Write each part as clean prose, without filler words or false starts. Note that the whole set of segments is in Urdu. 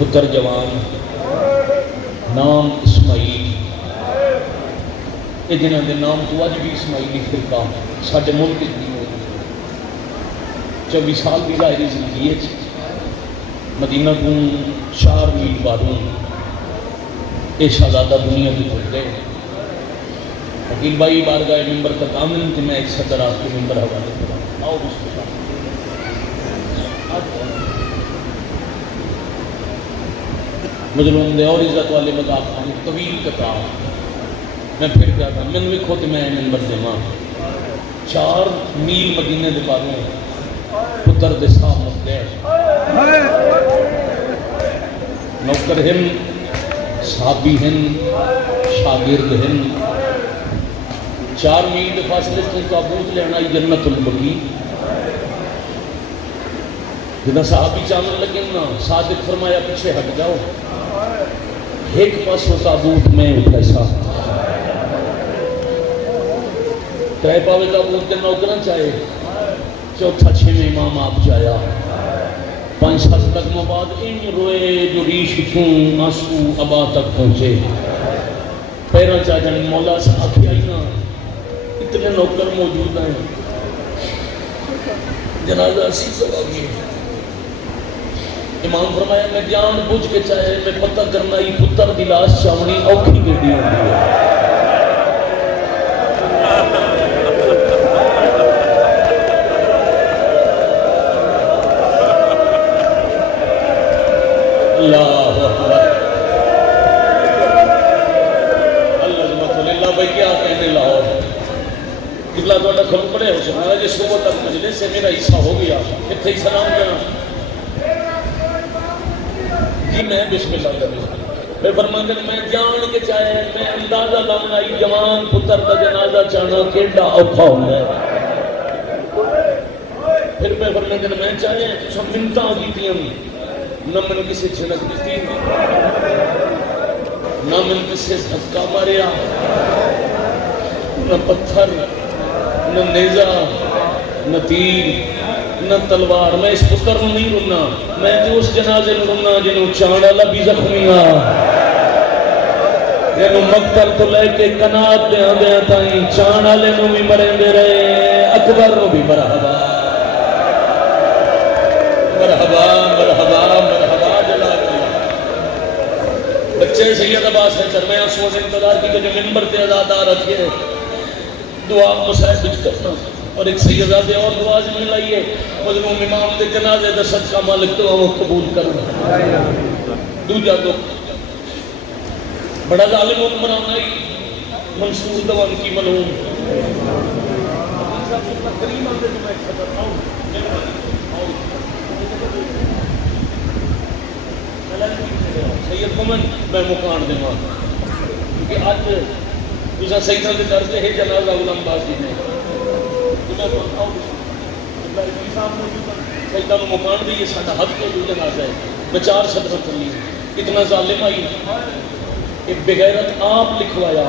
پتر جوان نام اسماعیل، یہ جنہوں کے نام تو اج بھی اسماعیلی فرقہ سارے ملک نہیں ہو 24 سال کی ظاہری زندگی مدینہ کو 4 میل باروں یہ شہزادہ دنیا کی چھوڑ گئے۔ وکیل بھائی بارگاہ ممبر تک آمن کہ میں ایک صدر آپ کے ممبر حوالے کروں، آؤ اس کے ساتھ مظلوم دے اور عزت والے مذاق خانی طویل کتاب میں پھر کیا تھا میں لکھو کہ میں نمبر دے ماں 4 میل مدینے دے باروں پتر دے صاحب مقدیر نوکر ہن صحابی ہن شاگرد ہن 4 میل دے فاصلے سے تابوت لینا جنت البقیع جنا صحابی چانن لگے نا صادق فرمایا پیچھے ہٹ جاؤ ایک پاس ہو تابوت میں اٹھائسا ترے پاوے تابوت کے نوکرن چاہے چوتھا 6ویں امام آپ جایا 5-7 قدموں بعد ان روئے جو ریش کیوں آنسو ابا تک پہنچے پیرا چاہ جانی مولا سے آکھی آئی نا اتنے نوکر موجود ہیں جنازہ اسی سوابی ہے۔ امام فرمایا میں جان بوجھ کے چاہے میں پتہ کرنا ہی پتر دی لاش چاونی اوکھی گڑی ہوتی ہے۔ اللہ اکبر العظمت للہ بھائی کیا کہنے لاؤ قبلہ توڑا کھل پڑے ہو سکتا ہے جس صبح تک مجلس سے میرا حصہ ہو گیا کتنے ہی سلام کرنا جی میں بسم اللہ کروں میں فرماتے ہیں میں جان کے چاہے میں اندازہ لاؤنائی جوان پتر کا جنازہ چاہنا کیڑا اوکھا ہوتا ہے پھر میں فرماتے ہیں میں چاہے سب منتاں کی تھی نہ من کسی جھنک دیتی نہ من کسی دھکا ماریا نہ پتھر نہ نیزہ نہ تیر نہ تلوار میں اس پتر کو نہیں رنا میں جو اس جنازے میں رنا جنہوں چاندہ لبی زخمیاں جنہوں مقتل تو لے کے کنات دے آدھے تائیں چاندہ لینوں بھی مریں دے رہے اکبر رو بھی مرحبا مرحبا مرحبا مرحبا جلال اللہ بچے سید عباس ہے سر میں آنسوہ سے انتظار کی کہ جو منبر تے ازادہ رکھے دعا مسائب بچ کرنا اور ایک سیدہ اور دعا زمین لائیے مظلوم امام دے جنازے دا صدقہ مالک دعا وہ قبول کرنا دوجہ دو بڑا ظالم عمران آئی منصور دوان کی ملعون سید کمن میں مکان دے ماں کیونکہ آج دوسرا سیدہ دے درجے ہے جنازہ علم بازی نے سیدہ میں مکان دیئے ساڑھا حد کے جو جنازہ ہے میں 4 صدر کرلی اتنا ظالم آئی کہ بغیرت آپ لکھوایا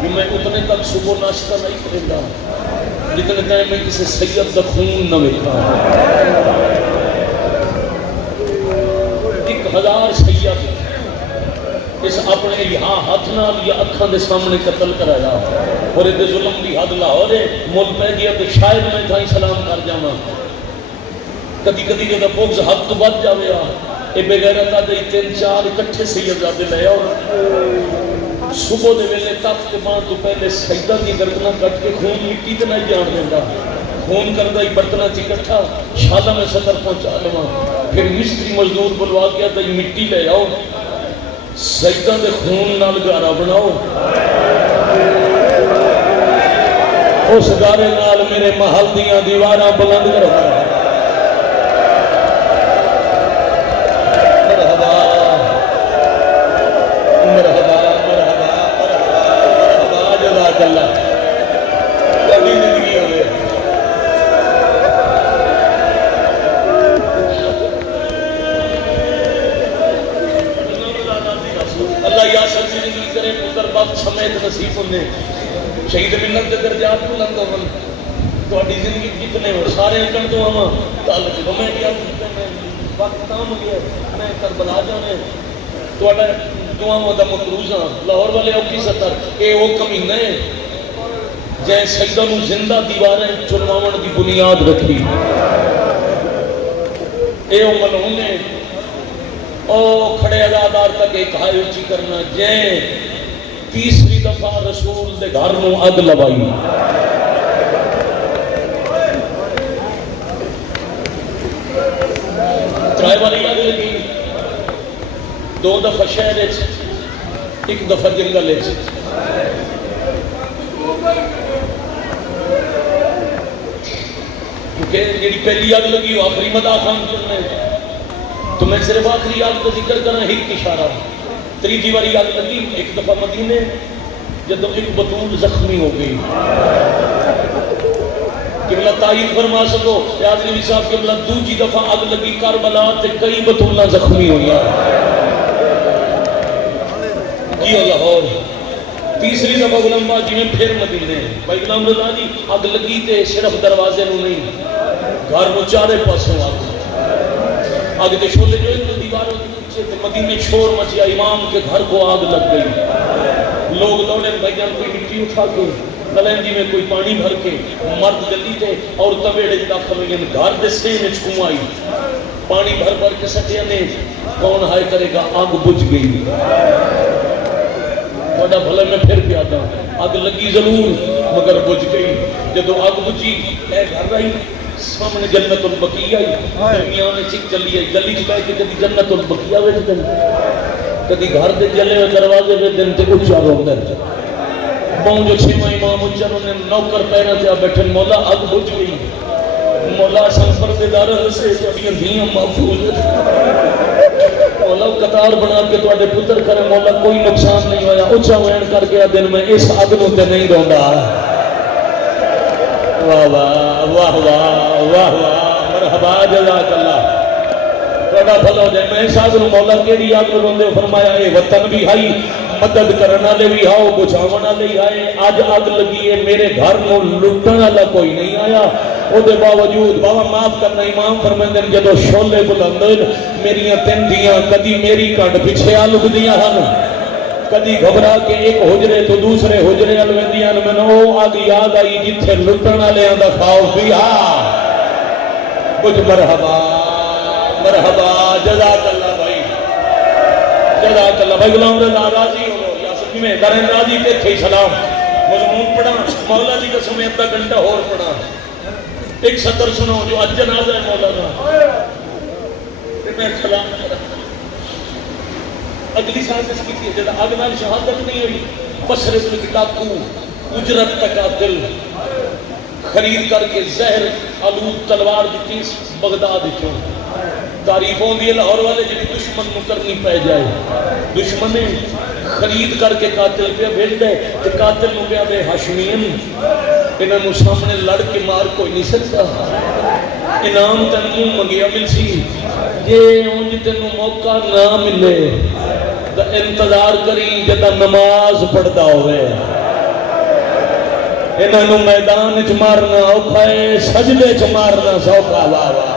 کہ میں اتنے تک صبح ناشتہ نہیں کریں گا جتنے ٹائم میں کسی سید دا خون نہ ویکھا 1000 سید اس اپنے یہاں ہاتھ نہ لیا اکھاں دے سامنے قتل کرایا اور یہ ظلم دی حد لاہور ہے مل پہ گیا تو شاید میں تھا سلام کر جانا کدی کدی جب بغض حد تو بد جاوے اے بغیرت آدھے 3-4 اکٹھے سید آدھے لے اور صبح دے ویلے تف کے بعد تو پہلے سیدہ کی گردنہ کٹ کے خون مٹی تے نہیں جان دینا خون کردہ ہی برتنہ تھی کٹھا شادہ میں صدر پہنچا لما پھر مستری مزدور بلوا کیا تو مٹی لے آؤ سجدہ دے خون نال گارا بناؤ اس گارے نال میرے محل دیاں دیواراں بلند کرو مرحبا مرحبا مرحبا مرحبا جزاک اللہ کبھی زندگی ہوئے اللہ یا سر زندگی کرے پتر باپ سمیت نصیب ہونے شہید منت دے درجات بلند ہون تہاڈی زندگی کتنے ہو سارے اکن تو ہم تعلق میں کیا وقت کام ہو گیا میں میں کربلا جانے تھوڑا دعاؤں کا مقروض ہاں لاہور والے اوکی ستر اے وہ کمینے جے سجدہ نو زندہ دیواریں چنواون کی بنیاد رکھی اے وہ ملعونے او کھڑے ادادار تک ایک ہائی اچھی کرنا جے تیسری دفعہ رسول دے گھر نو اگ لوائی ترائے والی اگ لگی دو دفعہ شہر ایک دفعہ جنگل کیونکہ جیڑی پہلی آگ لگی وہ آخری مداح خان کرنے تو میں صرف آخری آگ کا ذکر کرنا ایک اشارہ تریجی والی آگ لگی ایک دفعہ مدینے جب ایک بطول زخمی ہو گئی قبلہ تعین فرما سکو یاد نبی صاحب قبلہ دوجی دفعہ آگ لگی کربلا تے کئی بطولہ زخمی ہوئی کیا لاہور تیسری دفعہ غلام باجی میں پھر مدینے بھائی غلام رضا جی آگ لگی تے صرف دروازے نو نہیں گھر نو چارے پاسوں آگ تے شولے جو ایک دیواروں کے پیچھے تے مدینے شور مچیا امام کے گھر کو آگ لگ گئی لوگ دوڑے بھائی جان کوئی مٹی اٹھا کے کلندی میں کوئی پانی بھر کے مرد جلدی تھے اور تویڑے داخل ہوئی گھر دے سینے چھکوں آئی پانی بھر بھر کے سٹیا نے کون ہائے کرے گا آگ بجھ گئی بڑا بھلا میں پھر پہ آتا ہوں آگ لگی ضرور مگر بجھ گئی جب آگ بجھی اے گھر رہی سامنے جنت البقیہ آئی درمیان نے چک چلی آئی گلی چکائے کہ کدی جنت البقیہ ویچ دن کدی گھر دے جلے ہوئے دروازے میں دن تے اچھا رو دن پاؤں جو چھیمہ امام اچھر انہیں نوکر پیرا تھے بیٹھے مولا آگ بجھ گئی مولا سنفر دے دارہ سے چڑیاں دھیاں محفوظ مولا قطار بنا کے تو آدھے پتر کرے مولا کوئی نقصان نہیں ہویا اچھا وین کر گیا دن میں اس آدھنوں تے نہیں روندا واہ واہ واہ واہ واہ واہ مرحبا جزاک اللہ بڑا بھلا ہو جائے میں اس آدھنوں مولا کیڑی آگ روندے فرمایا اے وطن بھی ہائی مدد کرنا لے بھی آؤ بچھاونا لے آئے آج آگ لگی ہے میرے گھر نو لٹنا لے کوئی نہیں آیا او دے باوجود بابا معاف کرنا امام فرمائندے جدو شولے بلندن میریاں تین دیاں کدی میری کٹ پیچھے آلک دیاں ہن کدی گھبرا کے ایک حجرے تو دوسرے حجرے الویندیاں میں نو آگ یاد آئی جتھے لٹنا لے آندہ خوف بھی کچھ مرحبا مرحبا جزاک اللہ بھائی جزاک اللہ بھائی غلام رضا راضی ہو یا سبھی میں درہن راضی تے تھے سلام مضمون پڑھا مولا جی کا سمیں ادھا گھنٹہ اور پڑھا ایک سطر سنو جو آج جنازہ ہے مولا کا میں سلام کرا اگلی سانس اس کی تھی جب آگنال شہادت نہیں ہوئی بصر ابن کتابکو اجرت تقاتل خرید کر کے زہر آلود تلوار دیتی بغداد چوں تعریفوں دی لاہور والے جب دشمن نو کرنی پہ جائے دشمن نے خرید کر کے قاتل پہ بھیج دے تو قاتل نو پہ دے ہاشمین انہاں نو سامنے لڑ کے مار کوئی نہیں سکتا انعام تنموں منگیا مل سی یہ اونج تینوں موقع نہ ملے تو انتظار کریں جدا نماز پڑھتا ہوئے انہاں نو میدان چ مارنا اوکھا ہے سجدے چ مارنا سوکھا واہ واہ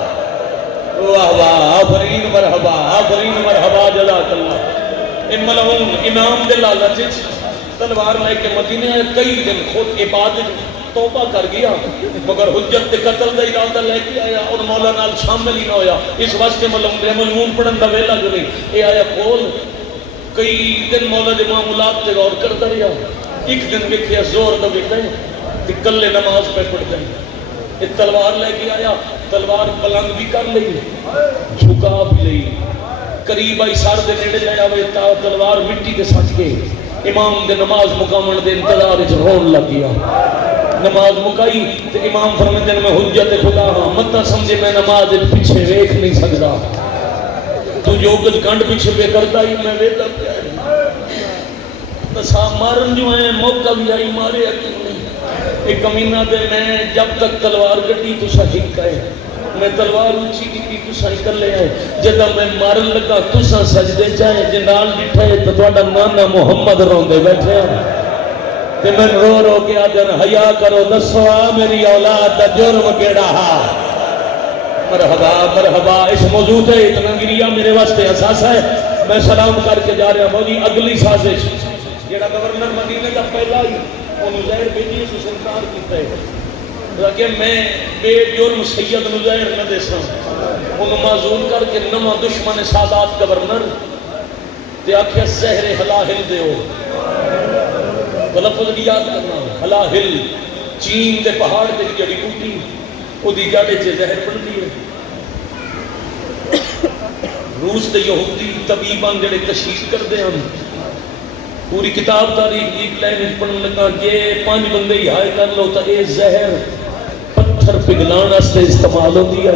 واہ واہ آفرین مرحبا جزاک اللہ ملعون امام دے لالچ تلوار لے کے مدینے کئی دن خود عبادت توبہ کر گیا مگر حجت تے قتل دا ارادہ لے کے آیا اور مولا نال شامل ہی نہ ہویا اس واسطے ملعون پڑھن دا ویلا نہیں اے آیا کول کئی دن مولا دے معاملات تے غور کرتا رہا ایک دن ویکھیا زور دا ویکھے تے کلے نماز پہ پڑھتے ہیں ایک تلوار لے کے آیا تلوار بلند بھی کر لئی جھکا بھی لئی قریب آئی سار دے نیڑے لے آوے تلوار مٹی کے ساتھ کے امام دے نماز مقامن دے انتظار اچھ رون لگ گیا نماز مکائی تے امام فرمائے میں حجت خدا ہاں مطا سمجھے میں نماز پیچھے ویکھ نہیں سکتا تو جو کچھ گھنٹ پیچھے پہ کرتا ہی میں ویدہ پہ آئی تسا مارن جو ہیں موقع بھی آئی مارے اکیل نہیں ایک کمینہ دے میں جب تک تلوار کٹی تو سا ہکائے میں تلوار اونچی کی تو سا کر لے آئے جدہ میں مارن لگا تو سا سجدے چاہے جنال ڈٹھائے تو توڑا نانا محمد روندے بیٹھے ہیں تے میں رو رو کے آدھن حیاء کرو دسوا میری اولاد دا جرم کیڑا ہا مرحبا مرحبا. اس موضوع تے اتنا گریا میرے واسطے احساس ہے. میں سلام کر کے جا رہا ہوں جی. اگلی سازش جڑا گورنر مدینے کا پہلا ہی انہوں زہر بھیجی اس انکار کیتا ہے کہ میں بے جرم سید نزیر نہ دیسا انہوں معذور کر کے نما دشمن سادات گورنر تے آکھیا زہر حلاہل دے ہو. لفظ بھی یاد کرنا حلاہل چین دے پہاڑ تے جڑی بوٹی او دی جڑ وچ زہر بنتی ہے. روس تے یہودی طبیبان جڑے تشخیص کردے ہیں پوری کتاب تاریخ ایک لائن وچ پڑھن لگا یہ 5 بندے ہی ہائے کر لو تے اے زہر پتھر پگھلان واسطے استعمال ہوندی ہے.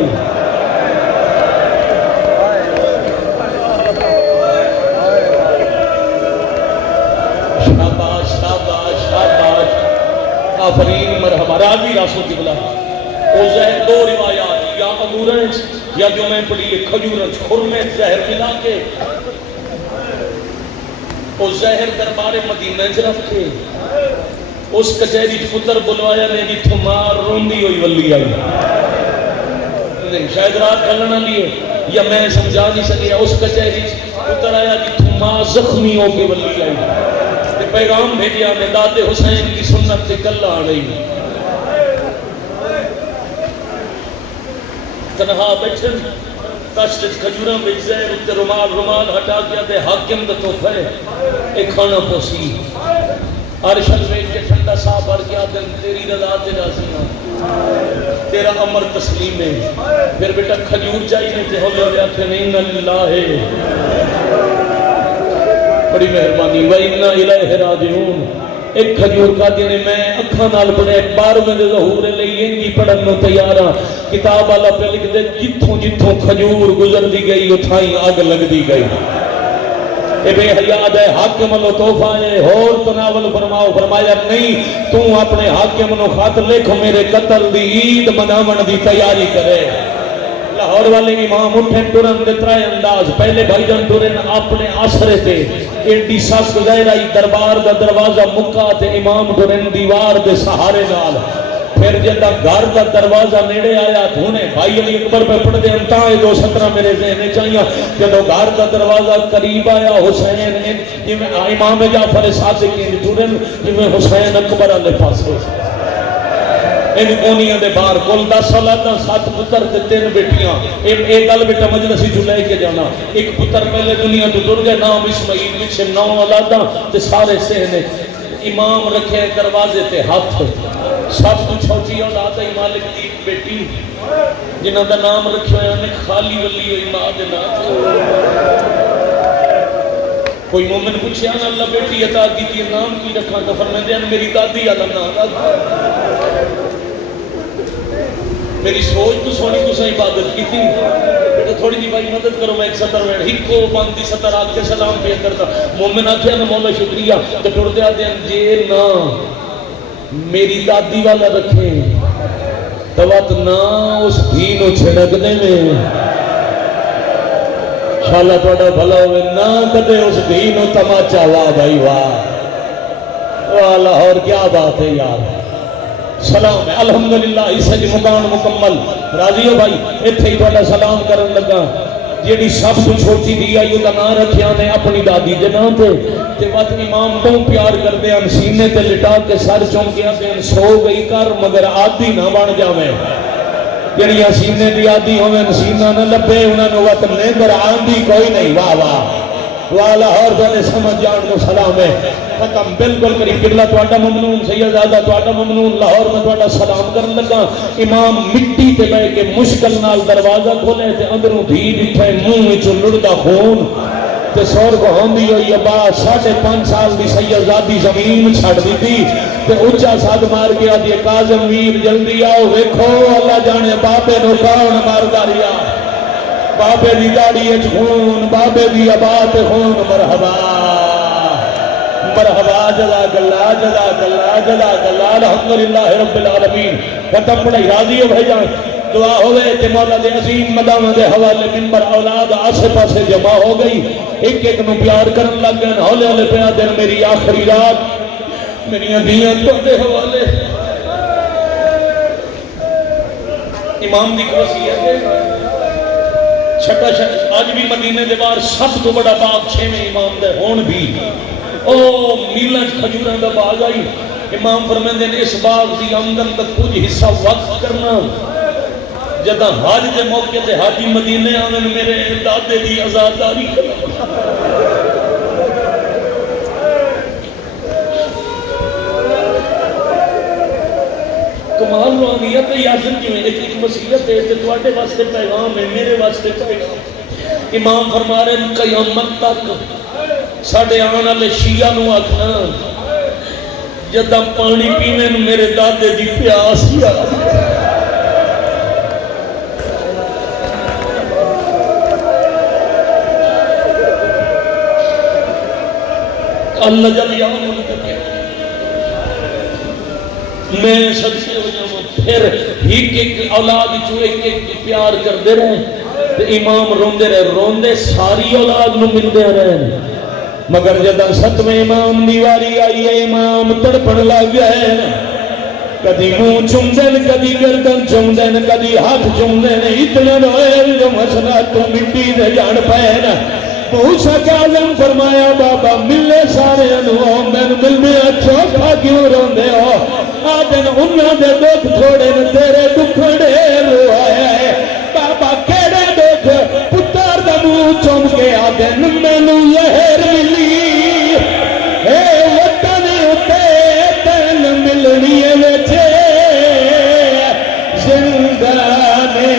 شاباش شاباش شاباش آفرین مرحبا. راضی راسو قبلہ او زہر دو روایات یا امورنچ یا جو میں پڑھی ہے کھجورنچ خرمے زہر ملا کے او زہر دربار مدینہ چ رکھ کے اس کچہری پتر بلوایا نے جتھوں مار روندی ہوئی ولی آئی نہیں شاید رات کھلنا لیے یا میں سمجھا نہیں سکیا. اس کچہری پتر آیا جتھوں ماں زخمی ہو کے ولی آئی تے پیغام بھیجیا نے داد حسین کی سنت سے کل آ رہی. تنہا بیٹھن تشت کھجوراں وچ زہر تے رومال ہٹا کے تے حاکم دا تحفہ اے کھانا پوسی عرشل ویچ کے ٹھنڈا سا بھر کے آدم تیری رضا تے راضی ہوں تیرا امر تسلیم ہے. پھر بیٹا کھجور چاہیے تے ہولے ہولے آکھے نہیں اللہ بڑی مہربانی و انا الیہ راجعون. ایک کھجور کا دن میں اکھاں نال پڑھے 12ویں دے ظہور لئی انجی پڑھن نو تیار ہاں. کتاب والا پہ لکھ دے جتھوں جتھوں کھجور گزر دی گئی اتھائیں آگ لگ دی گئی. اے بے حیاد ہے حاکم لو تحفہ ہے اور تناول فرماؤ. فرمایا نہیں تو اپنے حاکم نو خط لکھ میرے قتل دی عید مناون دی تیاری کرے. لاہور والے امام اٹھے ٹرن دے ترائے انداز. پہلے بھائی جان ٹرن اپنے آسرے تے ایڈی سخت ظاہر آئی دربار دا دروازہ مکہ تے امام ٹرن دیوار دے سہارے نال. پھر جدہ گھر دا دروازہ نیڑے آیا دھونے بھائی علی اکبر پہ پڑھ دے انتائے 2:17 میرے ذہنے چاہیے. جدہ گھر دا دروازہ قریب آیا حسین جمیں امام جعفر صادق ٹرن جمیں حسین اکبر علیہ پاسے ان کونیاں دے بار کل 10 سالہ 7 پتر تے 3 بیٹیاں. ایک گل بیٹا مجلسی جو لے کے جانا. ایک پتر پہلے دنیا تو در گئے نام اسماعیل وچ 9 اولاداں تے سارے سہنے. امام رکھے دروازے تے ہاتھ. سب تو چھوٹی اولاد ہے مالک دی بیٹی جنہاں دا نام رکھے ہوئے ہیں خالی ولی ہوئی ماں دے نام. کوئی مومن پوچھے آنا اللہ بیٹی عطا کی تھی نام کی رکھا تو فرمائے ہیں میری دادی اللہ نام میری سوچ تو سونی تو سہی عبادت کی تھی. بیٹا تھوڑی جی بھائی مدد کرو میں ایک سطر میں ہکو باندھی سطر آگ کے سلام پہ کرتا. مومن آکھیا نا مولا شکریہ تو ٹوڑ دیا دیں جے نا میری دادی والا رکھے توات نا اس دینو چھڑک دے میں شاءاللہ توڑا بھلا ہوئے نا کدے اس دینو تماچا واہ بھائی واہ واہ لاہور کیا بات ہے یار. سلام ہے الحمدللہ اس سے مکان مکمل. راضی ہو بھائی اتھے ہی توڑا سلام کرن لگا. جیڑی سب تو چھوٹی دی آئی دا نام رکھیا نے اپنی دادی دے نام تے وقت امام تو پیار کر دے ہم سینے تے لٹا کے سر چونکیا دے سو گئی کر مگر آدھی نہ بن جاویں. جڑیاں سینے دی آدھی ہوئے سینہ نہ لبے انہاں نو وقت نیندر آندھی کوئی نہیں. واہ واہ واہ لاہور والے سمجھ جان کو سلام ہے. ختم بالکل قریب قبلہ تواڈا ممنون سیدزادہ تواڈا ممنون. لاہور میں تواڈا سلام کرن لگا. امام مٹی تے بیٹھ کے مشکل نال دروازہ کھولے تے اندروں دھی ڈٹھے منہ وچ لڑدا خون تے سور کو ہوندی ہوئی ابا 5.5 سال دی سیدزادی زمین چھڑ دیتی تے اونچا ساتھ مار کے آدھی کاظم ویر جلدی آؤ ویکھو اللہ جانے بابے نو کون ماردا رہیا. بابے دی داڑھی اچ خون بابے دی ابات خون. مرحبا مرحبا جزاک اللہ جزاک اللہ جزاک اللہ الحمدللہ رب العالمین. ختم پڑھائی راضی ہو بھائی جان. دعا ہوئے تے مولا دے عظیم مدامہ دے حوالے منبر اولاد آسے پاسے جمع ہو گئی. ایک ایک نو پیار کرن لگ گئے. ہولے ہولے پہ دن میری آخری رات میری دیاں تو دے حوالے امام دی وصیت ہے چھٹا اج بھی مدینے دے باہر سب تو بڑا باغ چھویں امام دے ہون بھی او میلاں کھجوراں دا باغ آئی امام فرماندے نے اس باغ دی آمدن دا کچھ حصہ وقف کرنا جداں حج دے موقع تے حاجی مدینے آویں میرے دادے دی آزاداری کمال روحانیت ہے یاسر کیوں ایک وصیت ہے تے تواڈے واسطے پیغام ہے میرے واسطے پیغام امام فرما رہے ہیں قیامت تک ساڈے آن والے شیعہ نو آکھنا جداں پانی پیویں میرے دادے دی پیاس یاد اللہ جل یہاں میں سب سے ہو جاؤں پھر ایک اولاد جو ایک پیار کر دے رہے امام روندے رہے روندے ساری اولاد نو ملدے رہے مگر جدہ ستویں امام دیواری آئی ہے امام تڑپن لگ گئے کدی منہ چم دین کدی گردن چم دین کدی ہاتھ چم دین اتنا روئے جو مسئلہ تو مٹی دے جان پائے نا موسیٰ کاظم فرمایا بابا ملے سارے انہوں میں ملنے اچھا کھا کیوں روندے ہو آدن انہوں دے دکھ تھوڑے نے تیرے دکھڑے روائے ہے بابا کیڑے دکھ پتر دمو چم کے آدن میں نو لہر ملی اے وطن اتے تین ملنی ویچے زندانے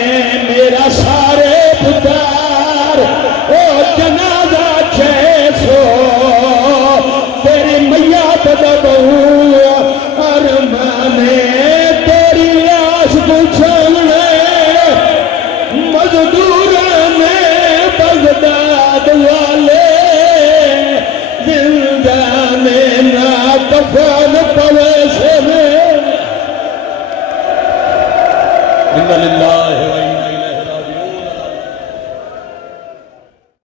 میرا سارے پتر او جنازہ چھے سو تیری میات دبہو ارمانے تیری لاش پوچھنے مزدورانے بغداد والے زندانے نا کفن پویس